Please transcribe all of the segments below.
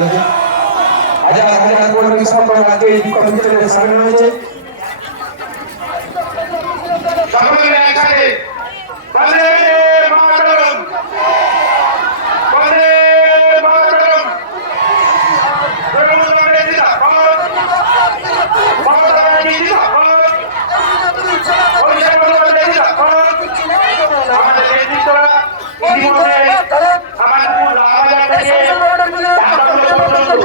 রয়েছে হাজার হাজার কর্মী সকল আজকে আচ্ছা, এই কমিটিতে সামিল রয়েছে। সকলের একসাথে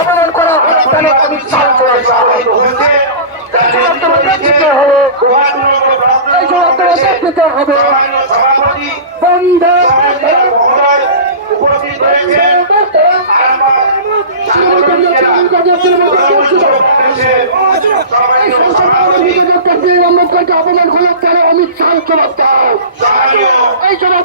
অপমান করা তাহলে আমি চাল করে দিতে হবে। বন্ধ আম্বেদকরকে অপমান করল তাহলে অমিত শাহ জবাব দাও। এই জবাব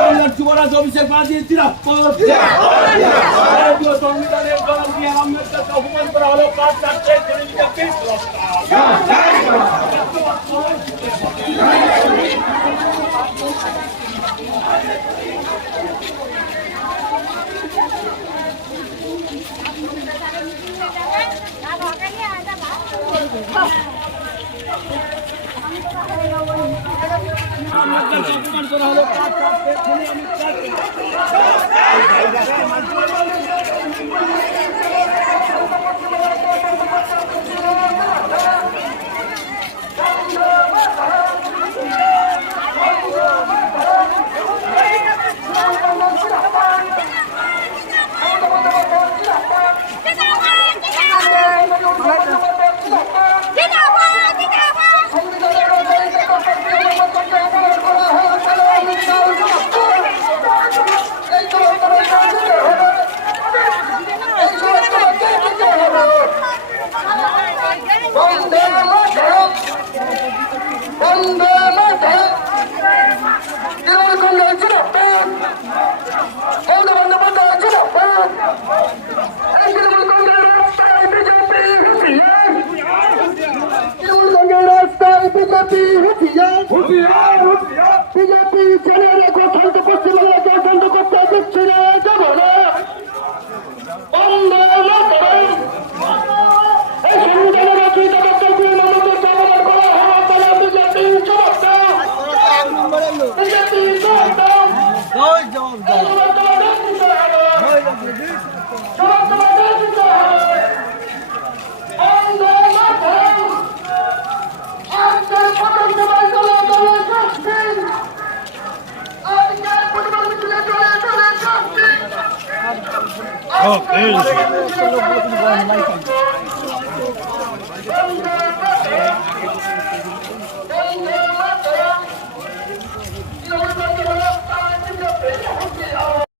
মহারাজ অভিষেক বাজিয়েছিল ভারতীয় সংবিধানের জল দিয়ে আম্বেদকারকে অপমান করা হলো পাঁচ চারটে ছেলে Thank you. সম্মান করা হলো হুঁশিয়ার বিজেপি জেলে রেখো।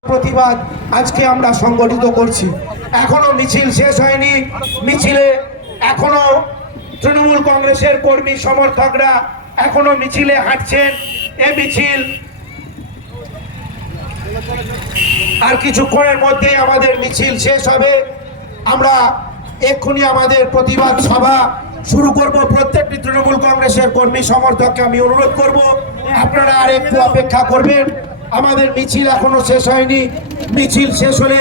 প্রতিবাদ আজকে আমরা সংগঠিত করছি। এখনও মিছিল শেষ হয়নি। মিছিলে এখনও তৃণমূল কংগ্রেসের কর্মী সমর্থকরা এখনও মিছিলে হাঁটছেন। এ মিছিল আর কিছুক্ষণের মধ্যেই আমাদের মিছিল শেষ হবে। আমরা এক্ষুনি আমাদের প্রতিবাদ সভা শুরু করব। প্রত্যেকটি তৃণমূল কংগ্রেসের কর্মী সমর্থককে আমি অনুরোধ করব, আপনারা আর একটু অপেক্ষা করবেন। আমাদের মিছিল এখনও শেষ হয়নি। মিছিল শেষ হলে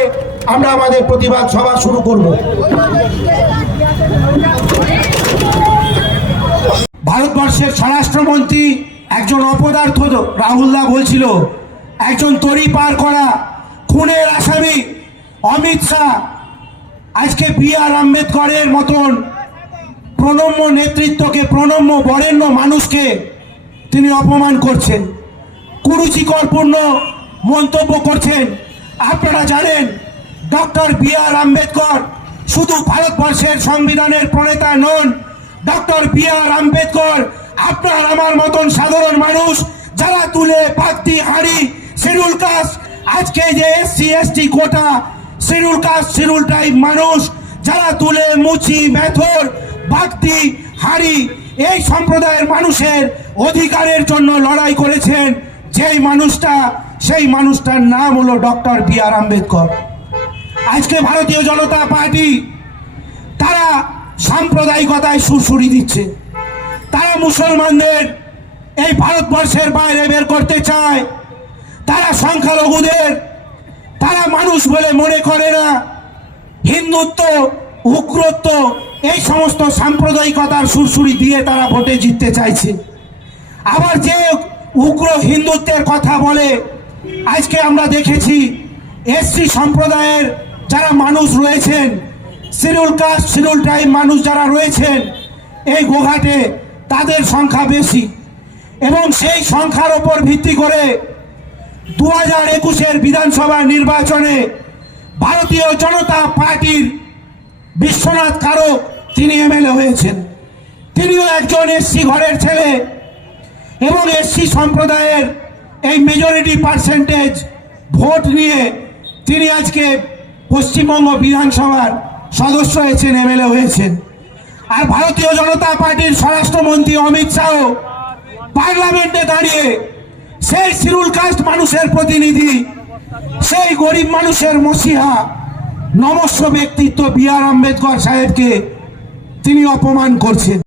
আমরা আমাদের প্রতিবাদ সভা শুরু করব। ভারতবর্ষের স্বরাষ্ট্রমন্ত্রী একজন অপদার্থ রাহুল দা বলছিল একজন তরি পার করা খুনের আসামি অমিত শাহ। আজকে বি আর আম্বেদকরের মতন প্রণম্য নেতৃত্বকে, প্রণম্য বরেণ্য মানুষকে তিনি অপমান করছেন, কুরুচিকরপূর্ণ মন্তব্য করছেন। আপনারা জানেন, ডক্টর বি আর আম্বেদকর শুধু ভারতবর্ষের সংবিধানের প্রণেতা নন, ডক্টর বি আর আম্বেদকর আপনার আমার মতন সাধারণ মানুষ, যারা তুলে পাত্তি হাঁড়ি শিডিউল কাস্ট আজকে যে SC, ST quota schedule caste schedule type মানুষ, যারা তুলে মুচি মেথর, বাগদি, হাড়ি, এই সম্প্রদায়ের মানুষের অধিকারের জন্য লড়াই করেছেন যেই মানুষটা, সেই মানুষটার নাম হলো ডক্টর বি আর আম্বেদকর। আজকে ভারতীয় জনতা পার্টি, তারা সাম্প্রদায়িকতায় সুরসুরি দিচ্ছে। তারা মুসলমানদের এই ভারতবর্ষের বাইরে বের করতে চায়। তারা সংখ্যালঘুদের, তারা মানুষ বলে মনে করে না। হিন্দুত্ব, উগ্রত্ব, এই সমস্ত সাম্প্রদায়িকতার সুরসুরি দিয়ে তারা ভোটে জিততে চাইছে। আবার যে উগ্র হিন্দুত্বের কথা বলে, আজকে আমরা দেখেছি এসসি সম্প্রদায়ের যারা মানুষ রয়েছেন, শিডিউল কাস্ট, শিডিউল টাইম মানুষ যারা রয়েছেন, এই গোঘাটে তাদের সংখ্যা বেশি। এবং সেই সংখ্যার ওপর ভিত্তি করে দু হাজার একুশের বিধানসভা নির্বাচনে ভারতীয় জনতা পার্টির বিশ্বনাথ কারক তিনি এমএলএ হয়েছেন। তিনিও একজন এসসি ঘরের ছেলে এবং এসসি সম্প্রদায়ের এই মেজরিটি পার্সেন্টেজ ভোট নিয়ে তিনি আজকে পশ্চিমবঙ্গ বিধানসভার সদস্য হয়েছেন, এমএলএ হয়েছেন। আর ভারতীয় জনতা পার্টির স্বরাষ্ট্রমন্ত্রী অমিত শাহ পার্লামেন্টে দাঁড়িয়ে সেই শিরুল কাস্ট মানুষের প্রতিনিধি, সেই গরিব মানুষের মসিহা, নমস্য ব্যক্তিত্ব বি আর আম্বেদকর সাহেবকে তিনি অপমান করছেন।